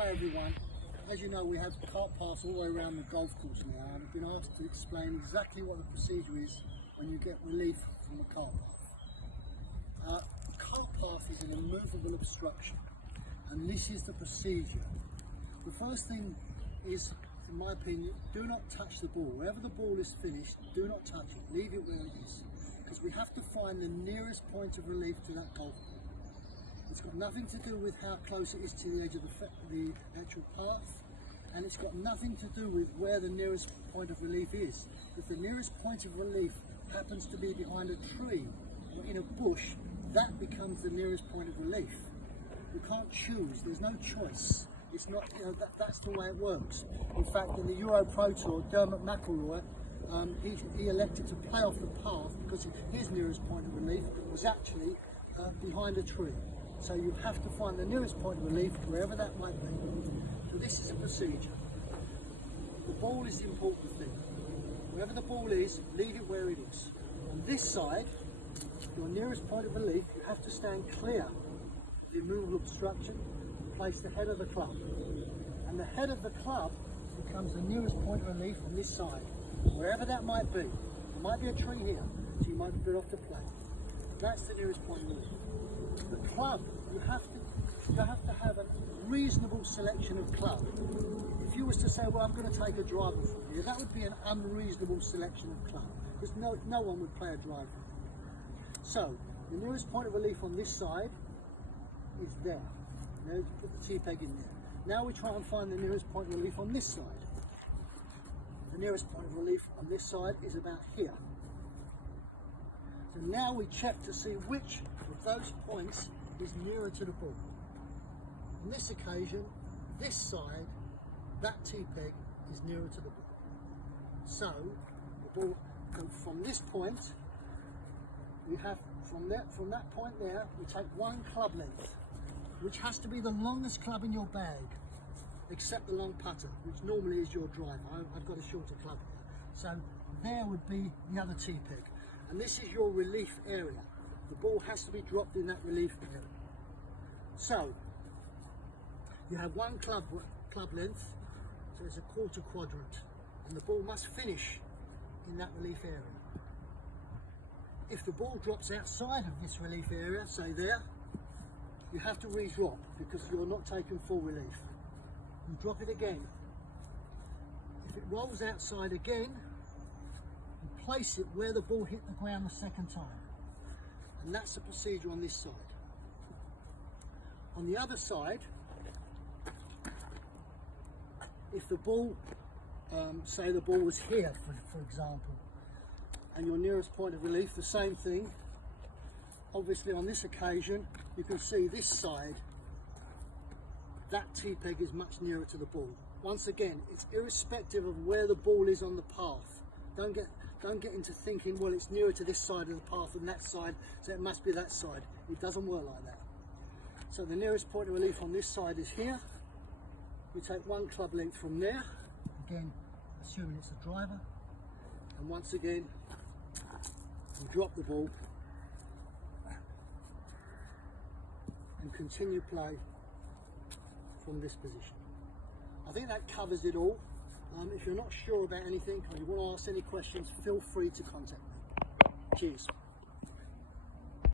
Hi everyone. As you know, we have cart paths all the way around the golf course now, and I've been asked to explain exactly what the procedure is when you get relief from a cart path. A cart path is an immovable obstruction, and this is the procedure. The first thing is, in my opinion, do not touch the ball. Wherever the ball is finished, do not touch it. Leave it where it is, because we have to find the nearest point of relief to that golf ball. It's got nothing to do with how close it is to the edge of the actual path, and it's got nothing to do with where the nearest point of relief is. If the nearest point of relief happens to be behind a tree or in a bush, that becomes the nearest point of relief. You can't choose, there's no choice. It's not, that's the way it works. In fact, in the Euro Pro Tour, Dermot McIlroy, he elected to play off the path because his nearest point of relief was actually behind a tree. So you have to find the nearest point of relief, wherever that might be. So this is a procedure. The ball is the important thing. Wherever the ball is, leave it where it is. On this side, your nearest point of relief, you have to stand clear of the immovable obstruction and place the head of the club. And the head of the club becomes the nearest point of relief on this side, wherever that might be. There might be a tree here, so you might be better off to play. That's the nearest point of relief. The club, you have to have a reasonable selection of club. If you was to say, well, I'm going to take a driver from here, that would be an unreasonable selection of club, because no one would play a driver. So the nearest point of relief on this side is there. Now put the T-peg in there. Now we try and find the nearest point of relief on this side. The nearest point of relief on this side is about here. So now we check to see which of those points is nearer to the ball. On this occasion, this side, that T-peg is nearer to the ball. So the ball, from this point, we have from that point there, we take one club length, which has to be the longest club in your bag, except the long putter, which normally is your driver. I've got a shorter club here. So there would be the other T-peg. And this is your relief area. The ball has to be dropped in that relief area. So you have one club length, so it's a quarter quadrant, and the ball must finish in that relief area. If the ball drops outside of this relief area, say there, you have to re-drop because you're not taking full relief. You drop it again. If it rolls outside again, you place it where the ball hit the ground the second time. And that's the procedure on this side. On the other side, if the ball, say the ball was here, for example, and your nearest point of relief, the same thing. Obviously on this occasion, you can see this side, that T-peg is much nearer to the ball. Once again, it's irrespective of where the ball is on the path. Don't get into thinking, well, it's nearer to this side of the path than that side, so it must be that side. It doesn't work like that. So the nearest point of relief on this side is here. We take one club length from there, again, assuming it's a driver, and once again, you drop the ball and continue play from this position. I think that covers it all. If you're not sure about anything or you want to ask any questions, feel free to contact me. Cheers.